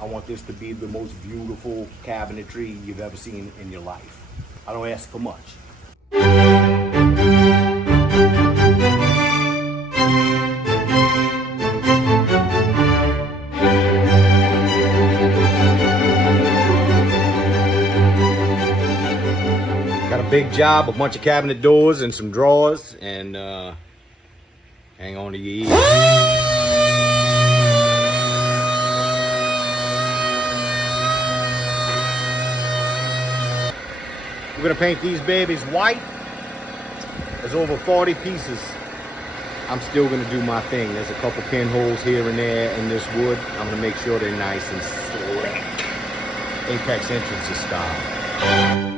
I want this to be the most beautiful cabinetry you've ever seen in your life. I don't ask for much. Got a big job, a bunch of cabinet doors and some drawers, and hang on to your ears. We're gonna paint these babies white. There's over 40 pieces. I'm still gonna do my thing. There's a couple pinholes here and there in this wood. I'm gonna make sure they're nice and slick. Apex entrances style.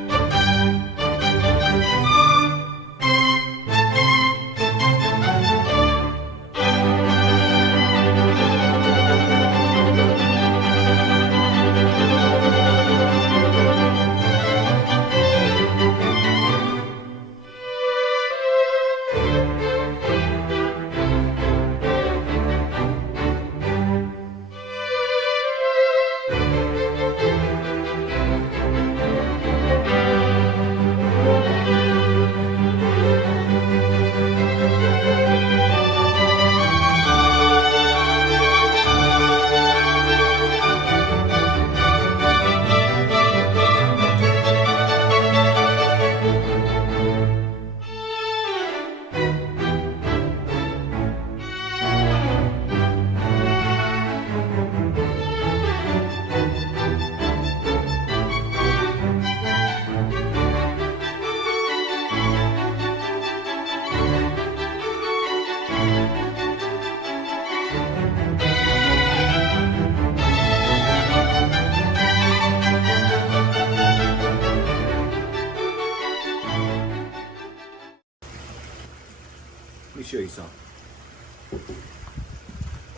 Let me show you something.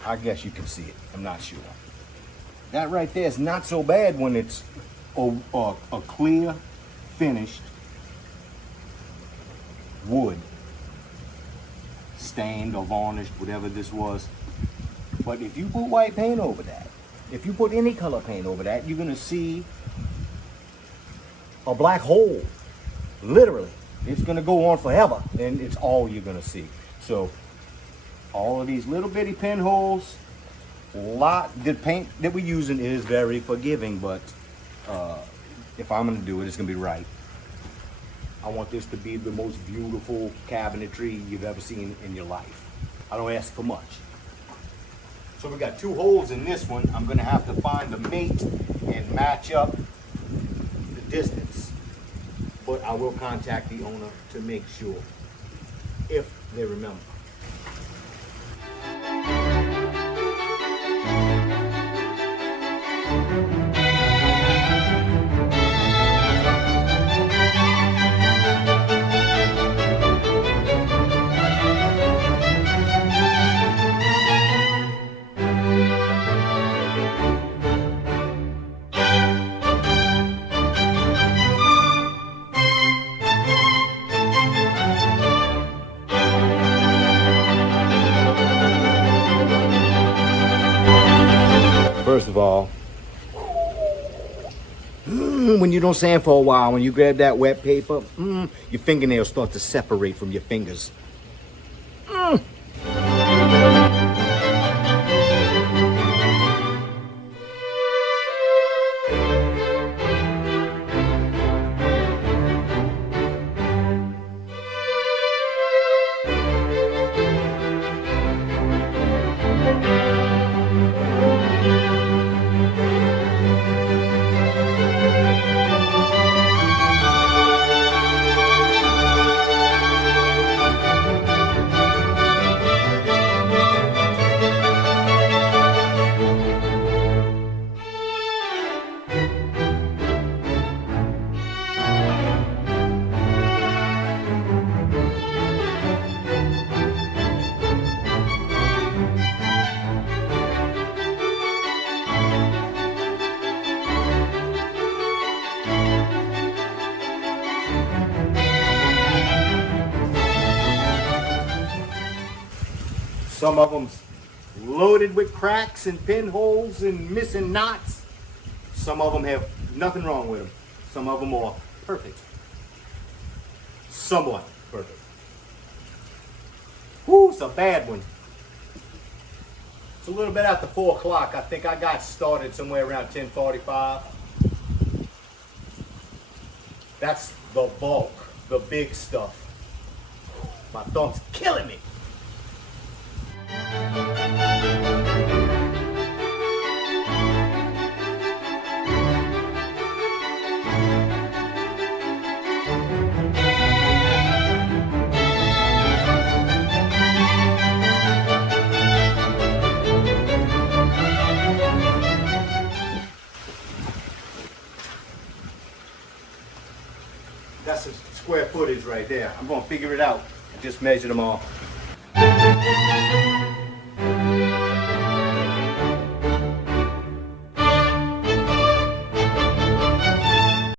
I guess you can see it. I'm not sure. That right there is not so bad when it's a clear, finished wood, stained or varnished, whatever this was. But if you put white paint over that, if you put any color paint over that, you're gonna see a black hole. Literally. It's gonna go on forever, and it's all you're gonna see. So all of these little bitty pinholes, the paint that we're using is very forgiving, but if I'm gonna do it, it's gonna be right. I want this to be the most beautiful cabinetry you've ever seen in your life. I don't ask for much. So we got 2 holes in this one. I'm gonna have to find a mate and match up the distance. But I will contact the owner to make sure, if they remember. First of all, when you don't sand for a while, when you grab that wet paper, your fingernails start to separate from your fingers. Some of them's loaded with cracks and pinholes and missing knots. Some of them have nothing wrong with them. Some of them are perfect. Somewhat perfect. Whoo, it's a bad one. It's a little bit after 4 o'clock. I think I got started somewhere around 10:45. That's the bulk, the big stuff. My thumb's killing me. That's the square footage right there. I'm gonna figure it out. I just measured them all.